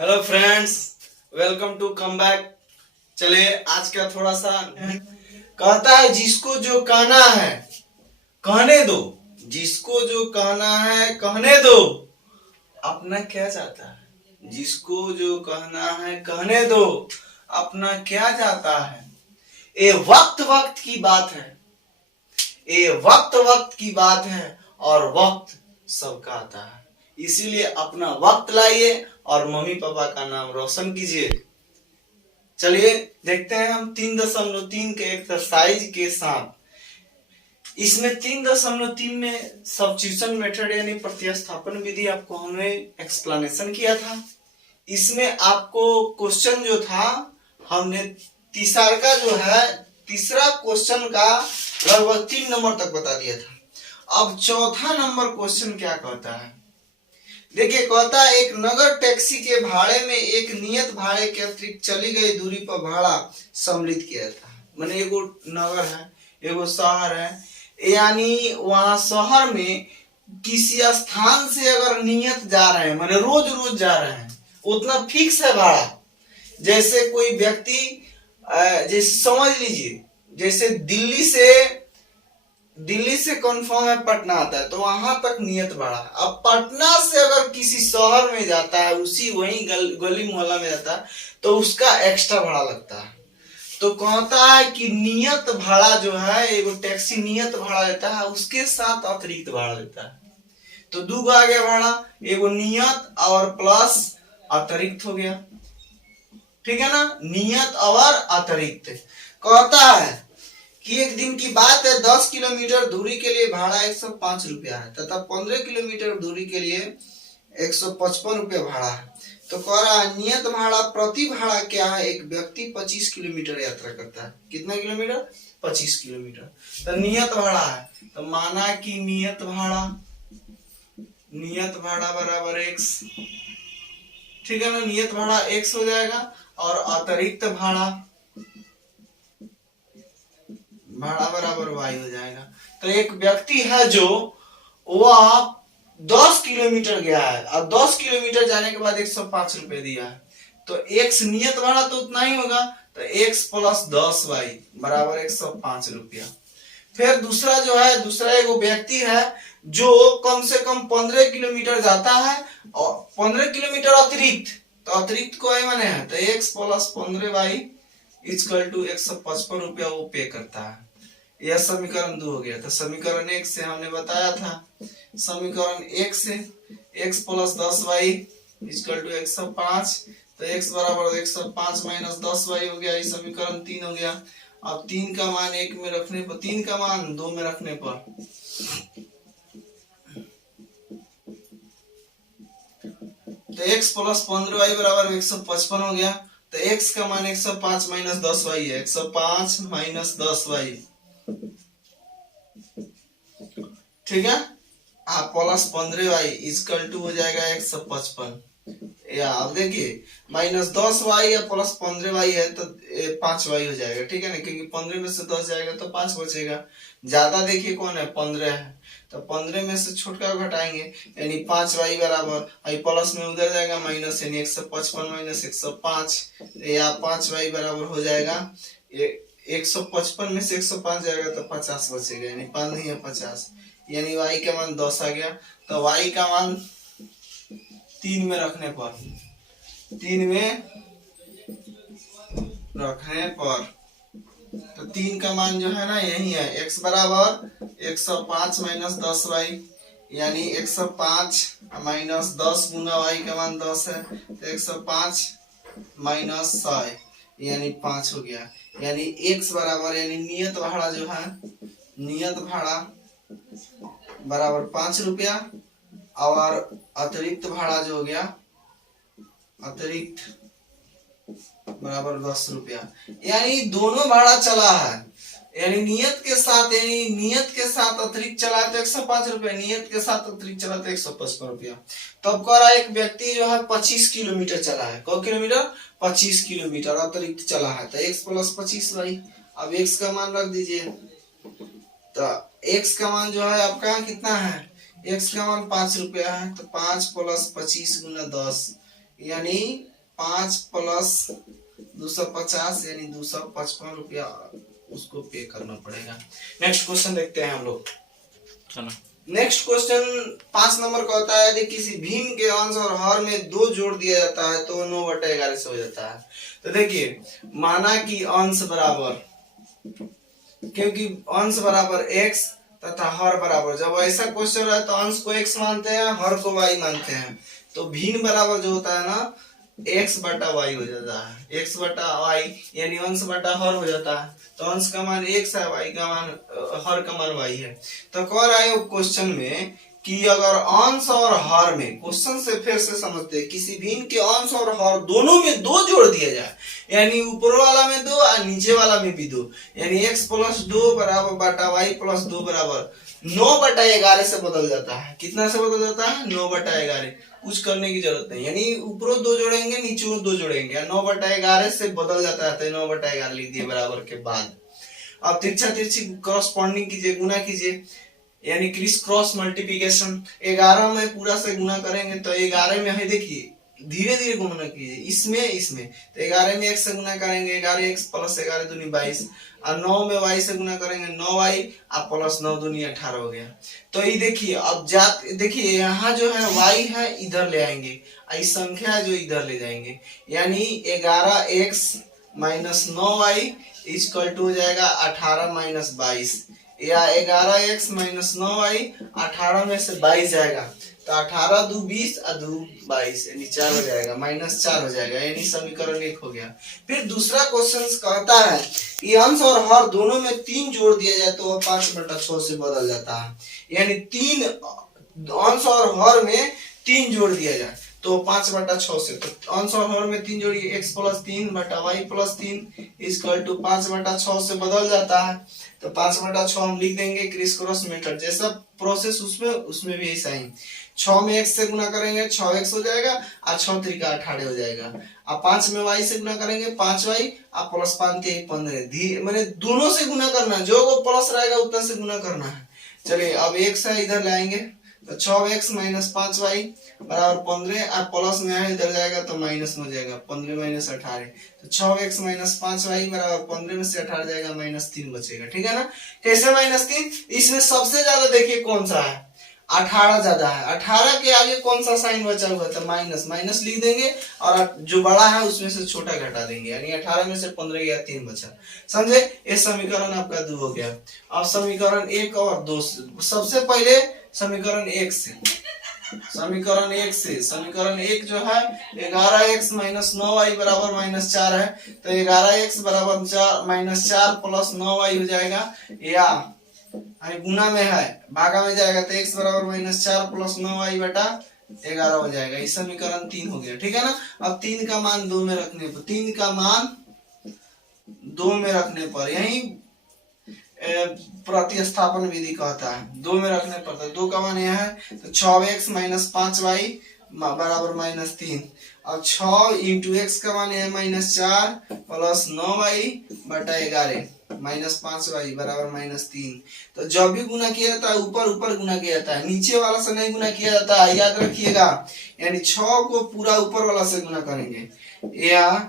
Hello friends, welcome to come back. चलिए आज का थोड़ा सा कहता है जिसको जो कहना है कहने दो, जिसको जो कहना है कहने दो। अपना क्या चाहता है? जिसको जो कहना है कहने दो, अपना क्या चाहता है? ये वक्त वक्त की बात है, ये वक्त वक्त की बात है और वक्त सबका आता है। इसीलिए अपना वक्त लाइए और मम्मी पापा का नाम रोशन कीजिए। चलिए देखते हैं हम 3.3 के एक्सरसाइज के साथ। इसमें 3.3 में सब्स्टिट्यूशन मेथड यानी प्रतिस्थापन विधि आपको हमने एक्सप्लेनेशन किया था। इसमें आपको क्वेश्चन जो था हमने तीसरा क्वेश्चन का लगभग 3 नंबर तक बता दिया था। अब चौथा नंबर क्वेश्चन क्या कहता है, देखिए कहता है एक नगर टैक्सी के भाड़े में एक नियत भाड़े के अतिरिक्त चली गई दूरी पर भाड़ा सम्मिलित किया था। माने एगो नगर है, एगो शहर है, यानी वहां शहर में किसी स्थान से अगर नियत जा रहे हैं, माने रोज रोज जा रहे हैं, उतना फिक्स है भाड़ा। जैसे कोई व्यक्ति जैसे समझ लीजिए, जैसे दिल्ली से कन्फर्म है पटना आता है तो वहां तक नियत भाड़ा। अब पटना से अगर किसी शहर में जाता है, उसी वही गली मोहल्ला में जाता है, तो उसका एक्स्ट्रा भाड़ा लगता है। तो कहता है कि नियत भाड़ा जो है, एगो टैक्सी नियत भाड़ा लेता है, उसके साथ अतिरिक्त भाड़ा लेता है। तो दो आ गया भाड़ा, एगो नियत और प्लस अतिरिक्त हो गया। ठीक है ना, नियत और अतिरिक्त। कहता है कि एक दिन की बात है, 10 किलोमीटर दूरी के लिए भाड़ा 105 रुपया है तथा 15 किलोमीटर दूरी के लिए 155 रुपया भाड़ा है। तो कह रहा है नियत भाड़ा प्रति भाड़ा क्या है? एक व्यक्ति 25 किलोमीटर यात्रा करता है। कितना किलोमीटर? 25 किलोमीटर। तो नियत भाड़ा है, तो माना कि नियत भाड़ा बराबर x। ठीक है ना, नियत भाड़ा x हो जाएगा और अतिरिक्त भाड़ा बराबर y हो जाएगा। तो एक व्यक्ति है जो वह 10 किलोमीटर गया है और 10 किलोमीटर जाने के बाद 105 रुपए दिया है, तो x नियत भाड़ा तो उतना ही होगा, तो x प्लस 10y बराबर 105 रुपया। फिर दूसरा जो है, दूसरा एगो व्यक्ति है जो कम से कम 15 किलोमीटर जाता है और 15 किलोमीटर अतिरिक्त, तो अतिरिक्त को y माने है, तो x plus 15y equal to 155 रुपया वो पे करता है। यह समीकरण 2 हो गया। तो समीकरण 1 से हमने बताया था, समीकरण 1 से x plus 10y equal to 105, तो x बराबर 105 माइनस 10y हो गया। ये समीकरण 3 हो गया। अब 3 का मान 1 में रखने पर, 3 का मान 2 में रखने पर, तो x प्लस 15y बराबर 155 हो गया। तो x का मान 105 माइनस 10y है, 105 माइनस 10y। ठीक है, प्लस 15y इक्वल टू हो जाएगा 155। या अब देखिए माइनस 10y या प्लस 15y है तो 5y हो जाएगा। ठीक है ना, क्योंकि 15 में से 10 जाएगा तो 5 बचेगा। ज्यादा देखिए कौन है? 15 है, तो 15 में से छोटका घटाएंगे यानी 5y बराबर, प्लस में उधर जाएगा माइनस, यानी 155 माइनस 105, या 5y बराबर हो जाएगा 155 में से 105 जाएगा तो 50 बचेगा, यानी 5 नहीं है 50, यानी y का मान 10 आ गया। तो y का मान 3 में रखने पर, 3 में रखने पर, तो 3 का मान जो है ना यही है, x बराबर 105 माइनस 10y, यानी 105 माइनस 10 गुना y का मान 10 है, तो 105 माइनस 100 यानी 5 हो गया। यानी x बराबर, यानी नियत भाड़ा जो है, नियत भाड़ा बराबर 5 रुपया और अतिरिक्त भाड़ा जो हो गया, अतिरिक्त बराबर 10 रुपया। यानी दोनों भाड़ा चला है, यानी नियत के साथ अतिरिक्त चला तो 105 रुपया, नियत के साथ अतिरिक्त चला तो 155 रुपया। तब कह रहा है एक व्यक्ति जो है 25 किलोमीटर चला है। कौ किलोमीटर? 25 किलोमीटर अतिरिक्त चला है, तो x प्लस 25y। अब x का मान रख दीजिए, तो x का मान जो है आपका कितना है? x का मान 5 रुपया है, तो 5 प्लस 25 गुना 10 यानी 5 प्लस 250 यानी 255 रुपया उसको पे करना पड़ेगा। नेक्स्ट क्वेश्चन देखते हैं हम लोग। चलो नेक्स्ट क्वेश्चन 5 नंबर का होता है, यदि किसी भीम के अंश और हर में 2 जोड़ दिया जाता है तो 9/11 से हो जाता है। तो देखिए माना कि अंश बराबर, क्योंकि अंश बराबर x तथा हर बराबर, जब ऐसा क्वेश्चन है तो अंश को x मानते हैं, हर को y मानते हैं, तो भिन्न बराबर जो होता है ना x बटा y हो जाता है। x बटा y यानी अंश बटा हर हो जाता है। तो अंश का मान x है, y का मान हर का मान y है। तो कह रहा है क्वेश्चन में कि अगर अंश और हर में, क्वेश्चन से फिर से समझते हैं, किसी भिन्न के अंश और हर दोनों में 2 जोड़ दिया जाए, यानी ऊपर वाला में 2 और नीचे वाला में भी 2, यानी x प्लस 2 बराबर बटा y प्लस 2 बराबर 9/11 से बदल जाता है। कितना से बदल जाता है? 9/11। कुछ करने की जरूरत नहीं, यानी ऊपरों 2 जोड़ेंगे नीचे 2 जोड़ेंगे, 9/11 से बदल जाता है। तो 9/11 लिख दिए बराबर के बाद। अब तिरछा तिरछी क्रॉसपॉन्डिंग कीजिए, गुना कीजिए, यानी क्रिस क्रॉस मल्टीप्लिकेशन। 11 में पूरा से गुना करेंगे तो 11 में है, देखिए धीरे धीरे गुना कीजिए, इसमें इसमें तो 11 में x से गुना करेंगे, 11x प्लस 11 दूनी 22, और 9 में y से गुना करेंगे, 9y और प्लस 9 दूनी 18 हो गया। तो ये देखिए अब जात, देखिए यहाँ जो है y है इधर ले आएंगे, इस संख्या है जो इधर ले जाएंगे, यानी 11x minus 9y equal to हो जाएगा 18 माइनस 22, या 11x माइनस 9y 18 में से 22 जाएगा, तो 18 दू 20 और 2 22 यानी 4 हो जाएगा, माइनस 4 हो जाएगा, यानी समीकरण 1 हो गया। फिर दूसरा क्वेश्चन कहता है कि अंश और हर दोनों में 3 जोड़ दिया जाए तो वह 5/6 से बदल जाता है, यानी 3 अंश और हर में 3 जोड़ दिया जाए तो 5/6 से, तो अंश और हर में 3 जोड़िए, x प्लस 3 बटा y प्लस 3 इक्वल टू 5/6 से बदल जाता है। तो 5/6 हम लिख देंगे क्रिस क्रॉस मेथड जैसा प्रोसेस, उसमें भी ऐसा ही। 6 में x से गुना करेंगे 6x हो जाएगा, और 6 त्रिका 18 हो जाएगा, और 5 में y से गुना करेंगे 5y और प्लस 5 3 15, मैंने दोनों से गुना करना है, जो वो प्लस रहेगा उतना से गुना करना है। चलिए अब x है इधर लाएंगे, तो 6x माइनस 5y बराबर 15, और प्लस में है इधर जाएगा तो माइनस में हो जाएगा, 15 माइनस 18, तो 6x माइनस 5y बराबर 15 में से 18 जाएगा, माइनस 3 बचेगा। ठीक है ना? कैसे माइनस 3? इसमें सबसे ज्यादा देखिए कौन सा है, 18 ज्यादा है, 18 के आगे कौन सा साइन बचा हुआ है, तो माइनस, माइनस लिख देंगे, और जो बड़ा है उसमें से छोटा घटा देंगे, यानी 18 में से 15 गया, 3 बचा। समझे? ये समीकरण आपका 2 हो गया। अब समीकरण 1 और 2 सबसे पहले समीकरण 1 से, समीकरण 1 से, समीकरण 1 जो है 11x माइनस 9y बराबर माइनस 4 है, तो 11x बराबर 4 माइनस 4 प्लस 9y हो जाएगा, या गुना में है भागा में जाएगा तो x बराबर माइनस 4 प्लस 9y बटा 11 हो जाएगा। इस समीकरण 3 हो गया। ठीक है ना? अब 3 का मान 2 में रखने पर, 3 का मान 2 में रखने पर, यही प्रतिस्थापन विधि कहता है, 2 में रखने पर, तो 2 का मान यह है, तो 6x माइनस 5y बराबर माइनस 3, और 6 इंटू एक्स का मान है माइनस 4 प्लस 9y बटा 11 माइनस 5y बराबर माइनस 3। तो जब भी गुना किया जाता है ऊपर ऊपर गुना किया जाता है, नीचे वाला से नहीं गुना किया जाता है, याद रखिएगा। यानी 6 को पूरा ऊपर वाला से गुना करेंगे, या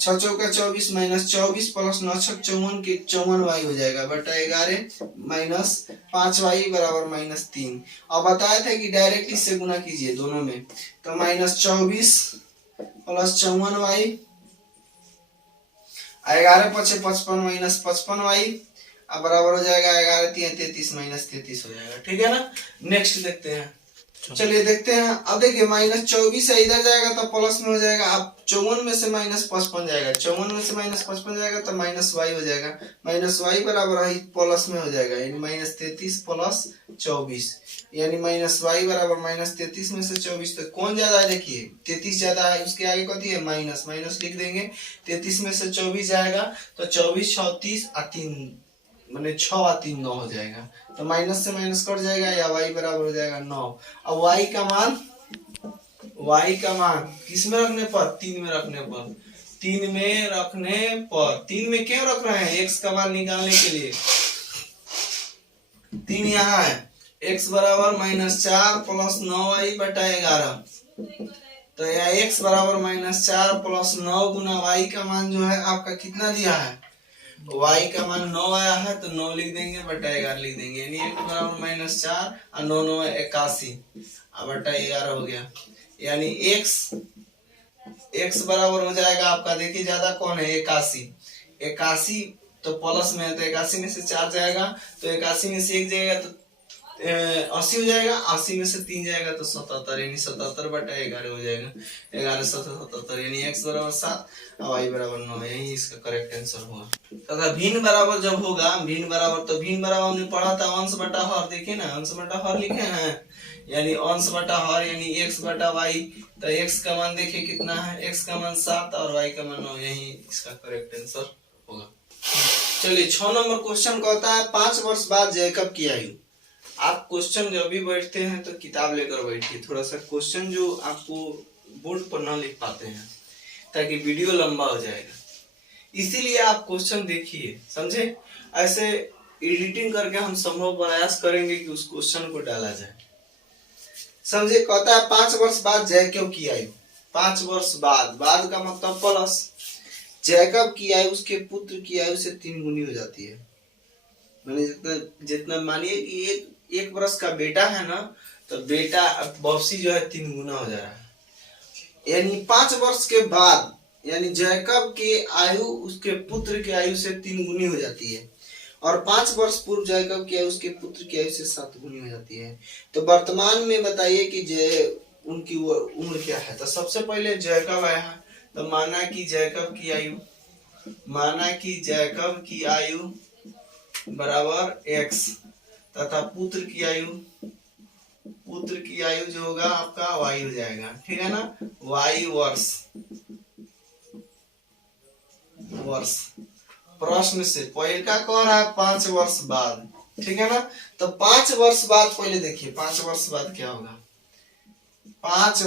6 चौका 24 माइनस 24 प्लस 9 6 54 के 54y हो जाएगा बटा 11 माइनस 5y बराबर माइनस 3। अब बताए थे कि डायरेक्ट इससे गुना कीजिए दोनों में, तो माइनस 24 प्लस 54y, 11 पचे 55 माइनस 55y अब बराबर हो जाएगा 11 3 33 माइनस 33 हो जाएगा। ठीक है ना? नेक्स्ट देखते हैं। चलिए देखते हैं। अब देखिए माइनस 24 है इधर जाएगा तो प्लस में हो जाएगा, अब 54 में से माइनस 55 जाएगा, 54 में से माइनस 55 जाएगा तो माइनस y हो जाएगा, माइनस y बराबर है प्लस में हो जाएगा, यानी माइनस 33 प्लस 24, यानी माइनस y बराबर माइनस 33 में से 24। तो कौन ज्यादा है? देखिए 33 ज्यादा है, उसके आगे कथी है? माइनस, माइनस लिख देंगे। 33 में से 24 जाएगा तो 24 36 और 3 मैंने 6 और 3 9 हो जाएगा, तो माइनस से माइनस कट जाएगा, या y बराबर हो जाएगा 9। अब y का मान किस में रखने पर? 3 में रखने पर, 3 में रखने पर। 3 में क्यों रख रहे हैं? x का मान निकालने के लिए। 3 यहाँ है, x बराबर माइनस 4 प्लस 9y बटा 11, तो यहाँ x बराबर -4 प्लस 9 गुना y का मान जो है आपका कितना दिया है, y का मान 9 आया है तो 9 लिख देंगे बटा 11 लिख देंगे, यानी x बराबर -4 और 9 9 81 बटा 11 हो गया। यानी x बराबर हो जाएगा आपका, देखिए ज्यादा कौन है 81, 81 तो प्लस में है तो 81 में से 4 जाएगा तो 81 में से 1 जाएगा तो 80 हो जाएगा, 80 में से 3 जाएगा तो 77, यानी 77 बटा 11 हो जाएगा, 11 77 यानी x बराबर 7 और y बराबर 9, यही इसका करेक्ट आंसर होगा। तथा भिन्न बराबर जब होगा, भिन्न बराबर तो भिन्न बराबर हमने पढ़ा था अंश बटा हर, देखिए ना अंश बटा हर लिखे हैं, यानी अंश बटा हर यानी x बटा y, तो x का मान देखिए कितना है, x का मान 7 और y का मान 9, यही इसका करेक्ट आंसर होगा। चलिए 6 नंबर क्वेश्चन कहता है 5 वर्ष बाद जैकब की आयु। आप क्वेश्चन जब भी बैठते हैं तो किताब लेकर बैठिए, थोड़ा सा क्वेश्चन जो आपको बोर्ड पर ना लिख पाते हैं ताकि वीडियो लंबा हो जाएगा, इसीलिए आप क्वेश्चन देखिए, समझे। ऐसे एडिटिंग करके हम संभव प्रयास करेंगे कि उस क्वेश्चन को डाला जाए, समझे। कहता है 5 वर्ष बाद जैकब की आयु, 5 वर्ष बाद, बाद का मतलब प्लस, जैकब की आयु उसके पुत्र की आयु से 3 गुनी हो जाती है। मैंने जितना मानिए कि एक वर्ष का बेटा है ना, तो बेटा वापसी जो है 3 गुना हो जा रहा है, यानी 5 वर्ष के बाद यानी जैकब के आयु उसके पुत्र की आयु से 3 गुनी हो जाती है, और 5 वर्ष पूर्व जैकब की आयु उसके पुत्र की आयु से 7 गुनी हो जाती है। तो वर्तमान में बताइए कि उनकी उम्र क्या है। तो सबसे पहले जैकब आया है, तो माना कि जैकब की आयु बराबर x तथा पुत्र की आयु जो होगा आपका y हो जाएगा, ठीक है ना, y वर्ष। प्रश्न से पहले का कह रहा है 5 वर्ष बाद, ठीक है ना। तो 5 वर्ष बाद पहले देखिए 5 वर्ष बाद क्या होगा, 5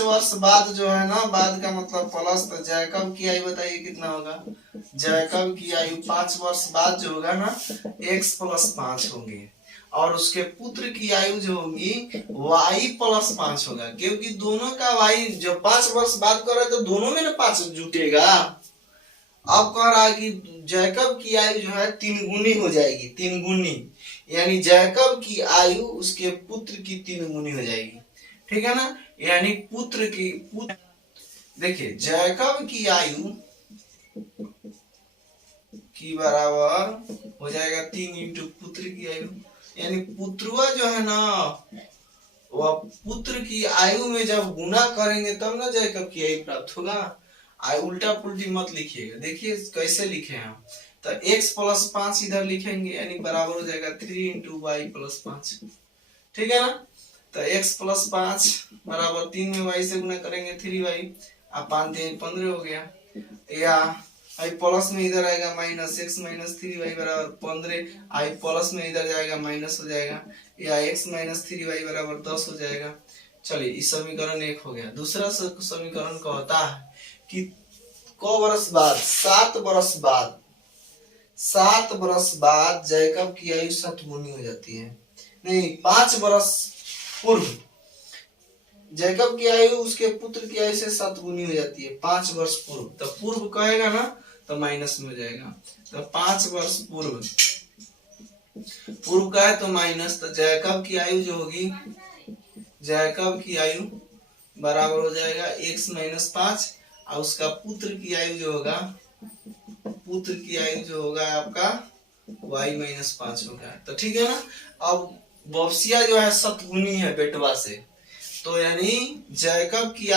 वर्ष बाद जो है ना, बाद का मतलब प्लस, तो जैकब की आयु बताइए कितना होगा, जैकब की आयु 5 वर्ष बाद जो होगा ना x + 5 होंगे, और उसके पुत्र की आयु जो होगी y + 5 होगा, क्योंकि दोनों का y जो 5 वर्ष बाद कर रहा है तो दोनों में ना 5 जुटेगा। अब कह रहा है कि जैकब की आयु जो है 3 गुनी हो जाएगी, 3 गुनी, यानी जैकब की आयु उसके पुत्र की 3 गुनी हो जाएगी, ठीक है ना। यानी देखिए जैकब की आयु की बराबर हो जाएगा 3 इंटू पुत्र की आयु, यानी पुत्रवा जो है ना वह पुत्र की आयु में जब गुना करेंगे तब ना जैकब की आयु प्राप्त होगा। उल्टा पुल्टी मत लिखिएगा, देखिए कैसे लिखे हैं हम, तो x + 5 इधर लिखेंगे, यानी बराबर हो जाएगा 3 इंटू y + 5, ठीक है ना। तो x + 5 बराबर 3 में y से गुना करेंगे 3y, अब 5 3 15 हो गया, या आई प्लस में इधर आएगा -x - 3y बराबर 15, आई प्लस में इधर जाएगा माइनस हो जाएगा, या x - 3y बराबर 10 हो जाएगा। चलिए इस समीकरण 1 हो गया। दूसरा समीकरण कहता है कि को वर्ष बाद, 7 वर्ष बाद जैकब की आयु 7 गुनी हो जाती है, नहीं 5 वर्ष पूर्व जैकब की आयु उसके पुत्र की आयु से 7 गुनी हो जाती है, 5 वर्ष पूर्व, तो पूर्व कहेगा ना तो माइनस में हो जाएगा, तो 5 वर्ष पूर्व का है तो माइनस, तो जैकब की आयु जो होगी, जैकब की आयु बराबर हो जाएगा x - 5, और उसका पुत्र की आयु जो होगा आपका y - 5 होगा, तो ठीक है ना। अब बौसिया जो है 7 गुनी है बेटवा से, तो यानी जैकब की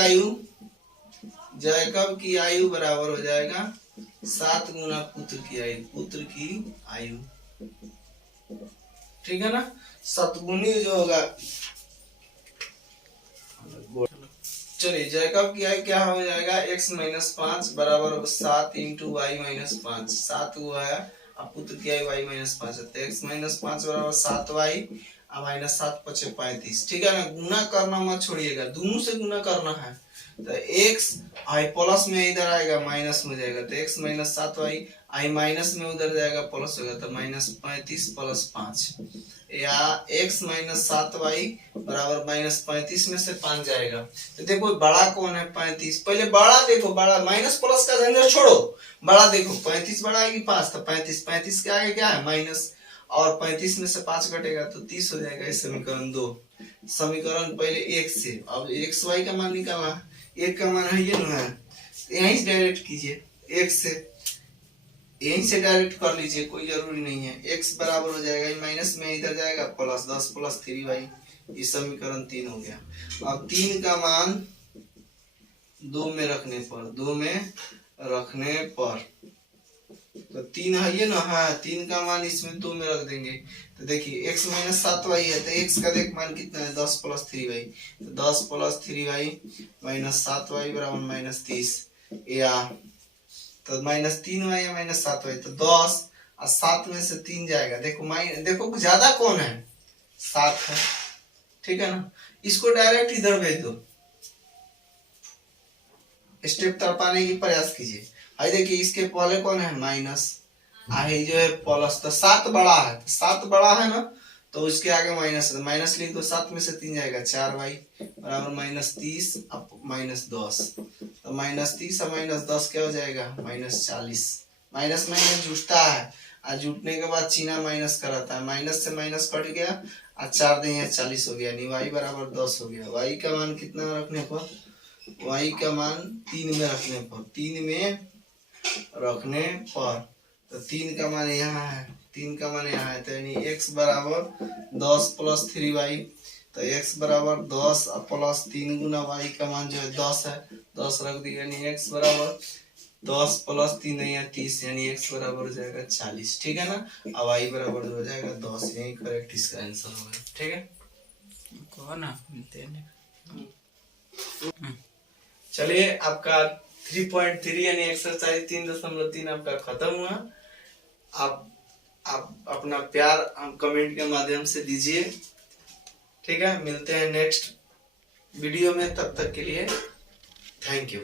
आयु बराबर हो जाएगा 7 गुना पुत्र की आयु, ठीक है ना। 7 गुनी जो होगा, चलिए जैकब की आयु क्या हो जाएगा, x - 5 बराबर 7 इंटू y - 5, 7 हुआ है, अब पुत्र की आयु y - 5 है, तो x - 5 बराबर 7y, और माइनस 7 पचे 35, ठीक है ना। गुना करना मत छोड़िएगा, दोनों से गुना करना है। तो x आई प्लस में इधर आएगा माइनस में जाएगा, तो x माइनस 7y, आई माइनस में उधर जाएगा प्लस होगा, तो माइनस 35 प्लस 5, या x माइनस 7y बराबर माइनस 35 में से 5 जाएगा। तो देखो बड़ा कौन है 35, पहले बड़ा देखो, बड़ा माइनस प्लस का झंझट छोड़ो, बड़ा देखो 35 बड़ा है कि 5, तो 35 के आगे क्या है माइनस, और 35 में से 5 घटेगा तो 30 हो जाएगा। इस समीकरण 2, समीकरण पहले 1 से, अब एक्स वाई का मान निकालना, एक का मान है ये ना है, यहीं से डायरेक्ट कीजिए, एक से यहीं से डायरेक्ट कर लीजिए, कोई जरूरी नहीं है। x बराबर हो जाएगा माइनस में इधर जाएगा प्लस 10 प्लस 3y, ये समीकरण 3 हो गया। अब 3 का मान 2 में रखने पर, 2 में रखने पर, तो 3 है ये ना है, 3 का मान इसमें 2 में रख देंगे, तो देखिए x माइनस 7y है, तो x का देख मान कितना है 10 प्लस 3y, तो 10 प्लस 3y माइनस 7y बराबर माइनस 30, या तो माइनस 3y या माइनस 7y, तो 10 और 7 में से 3 जाएगा, देखो देखो ज्यादा कौन है 7 है, ठीक है ना। इसको डायरेक्ट इधर भेज दो, स्टेप तड़पाने की प्रयास कीजिए। आई देखिए इसके पहले कौन है माइनस, आई जो है प्लस, तो 7 बड़ा है, तो 7 बड़ा है ना, तो उसके आगे माइनस है, माइनस लिख दो, 7 में से 3 जाएगा 4y बराबर माइनस 30 अब माइनस 10, तो माइनस 30 और माइनस 10 क्या हो जाएगा माइनस 40, माइनस माइनस जुटता है, और जुटने के बाद चिन्ह माइनस कराता है, माइनस से माइनस कट गया और 4 दें 40 हो गया, यानी y बराबर 10 हो गया। y का मान कितना रखने पर, y का मान 3 में रखने पर, 3 में रखने पर, तो 3 का मान यहाँ है, 3 का मान यहाँ है, तो यानी x बराबर 10 प्लस 3y, तो x बराबर 10 प्लस 3 गुना y का मान जो है 10 है, 10 रख दिया, यानी x बराबर 10 प्लस 3 नहीं है 30, यानी x बराबर हो जाएगा 40, ठीक है ना। अब y बराबर हो जाएगा 10, यही करेक्ट इसका आंसर होगा, ठीक है। चलिए आपका 3.3 यानी एक्सरसाइज 3.3 आपका खत्म हुआ। आप अपना प्यार हम कमेंट के माध्यम से दीजिए, ठीक है। मिलते हैं नेक्स्ट वीडियो में, तब तक के लिए थैंक यू।